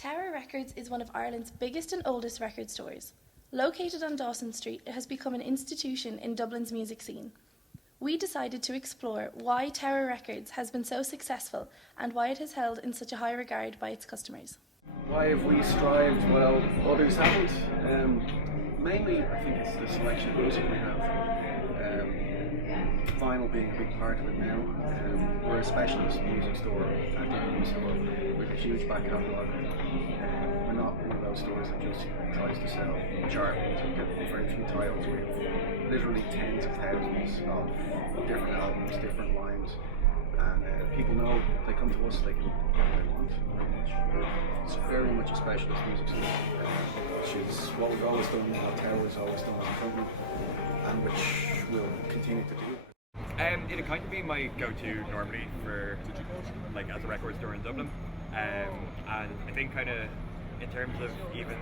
Tower Records is one of Ireland's biggest and oldest record stores. Located on Dawson Street, it has become an institution in Dublin's music scene. We decided to explore why Tower Records has been so successful and why it is held in such a high regard by its customers. Why have we strived? Well, others haven't. Mainly, I think it's the selection of music we have. Vinyl being a big part of it now. We're a specialist music store at Dublin, so with a huge back catalogue. We're not one of those stores that just tries to sell chart and get very few titles. We have literally tens of thousands of different albums, different lines, and people know they come to us, they can get what they want. It's very much a specialist music store, which is what we've always done, what Tower's always done as a company, and which we'll continue to do. It'd kind of be my go-to normally for like as a record store in Dublin, and I think kind of in terms of even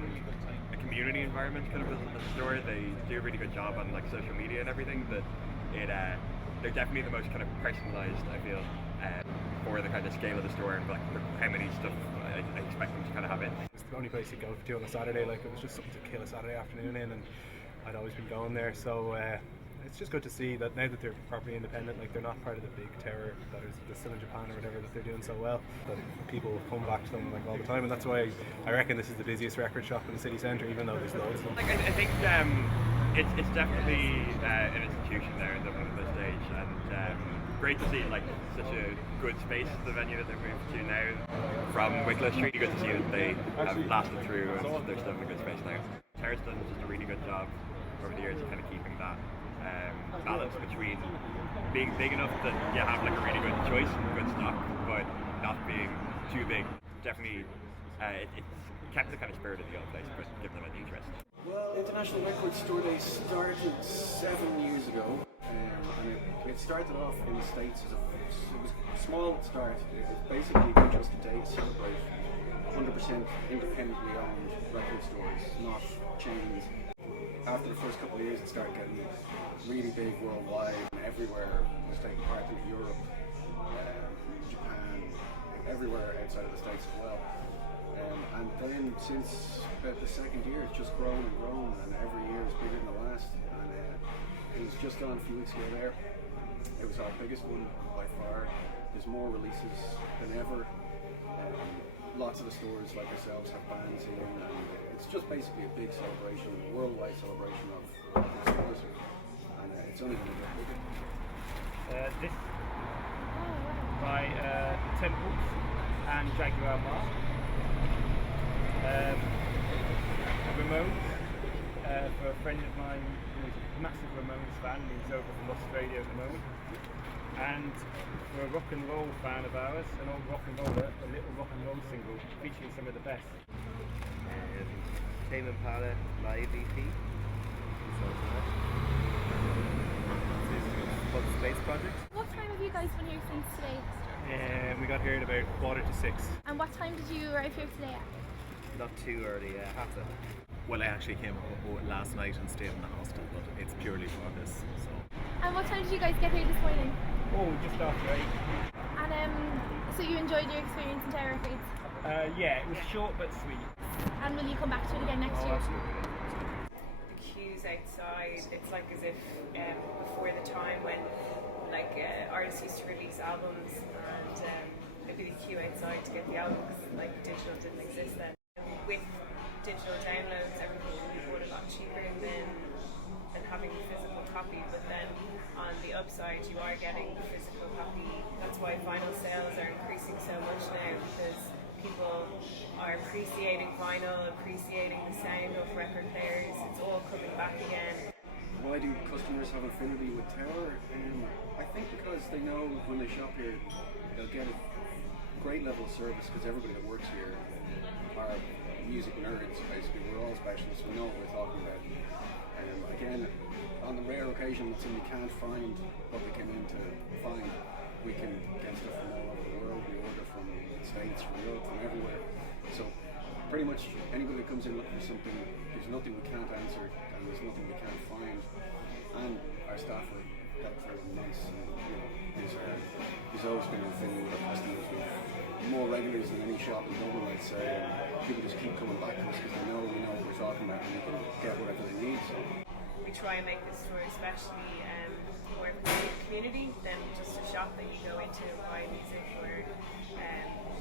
a community environment kind of as a store, they do a really good job on like social media and everything. That they're definitely the most kind of personalised, I feel, for the kind of scale of the store and like how many stuff I expect them to kind of have in. It's the only place you go to on a Saturday. Like it was just something to kill a Saturday afternoon in, and I'd always been going there. So. It's just good to see that now that they're properly independent, like they're not part of the big tower that is still in Japan or whatever, that they're doing so well that people come back to them like all the time, and that's why I reckon this is the busiest record shop in the city centre, even though there's loads of them. Like I think it's definitely an institution there in Dublin at this stage, and great to see like such a good space, the venue that they've moved to now from Wicklow Street. Good to see that they have lasted through and they're still in a good space now. Tower's done just a really good job over the years of kind of keeping that balance between being big enough that you have like a really good choice and good stock, but not being too big. Definitely, it kept the kind of spirit of the old place, but give them an interest. Well, International Record Store Day started 7 years ago, and it started off in the States as it was a small start. It was basically just a day to celebrate 100% independently owned record stores, not chains. After the first couple of years, it started getting really big worldwide, and everywhere was taking part in Europe, Japan, everywhere outside of the States as well. And then since about the second year, it's just grown and grown, and every year is bigger than the last. And it was just on a few weeks ago there. It was our biggest one by far. There's more releases than ever. Lots of the stores like ourselves have bands in, and it's just basically a big celebration, a worldwide celebration of stores, and it's only going to get bigger. This by Temples and Jaguar Mark. Ramones for a friend of mine who is a massive Ramones fan, who's over from Australia at the moment. And for a rock and roll fan of ours, an old rock and roller, a little rock and roll single featuring some of the best. Tame Impala live EP. It's called the Space Project. What time have you guys been here since today? We got here at about 5:45. And what time did you arrive here today at? Not too early, half 7. Well, I actually came last night and stayed in the hostel, but it's purely for this. So. And what time did you guys get here this morning? Oh, just after 8. And so you enjoyed your experience in Tower Records? Yeah, it was short but sweet. And will you come back to it again next year? Absolutely. The queues outside, it's like as if before the time when like artists used to release albums and there'd be the queue outside to get the albums, like digital didn't exist then. With digital downloads, everything can be bought a lot cheaper than having the physical copy, but then on the upside you are getting the physical copy. That's why vinyl sales are increasing so much now, because people are appreciating vinyl, appreciating the sound of record players. It's all coming back again. Why do customers have affinity with Tower? I think because they know when they shop here, they'll get a great level of service, because everybody that works here are music nerds, basically. We're all specialists, we know what we're talking about. Again, on the rare occasion that somebody can't find what they came in to find, we can get stuff from all over the world. We order from the States, from Europe, from everywhere. So pretty much anybody that comes in looking for something, there's nothing we can't answer and there's nothing we can't find. And our staff are helpful and nice. And, there's always been a thing with our customers. more regulars than any shop in Dublin, I'd say. People just keep coming back to us because they know we know what we're talking about and we can get whatever they need. So. We try and make this store especially more for the community than just a shop that you go into and buy music or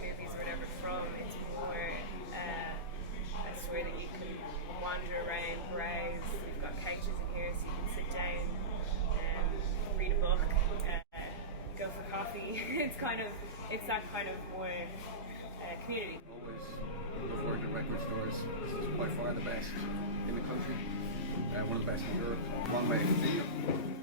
movies or whatever from. It's more a store that you can wander around, browse. We've got couches in here so you can sit down, read a book, go for coffee. It's that kind of more community. Always love working at record stores. This is by far the best in the country. One of the best in Europe. One way to be.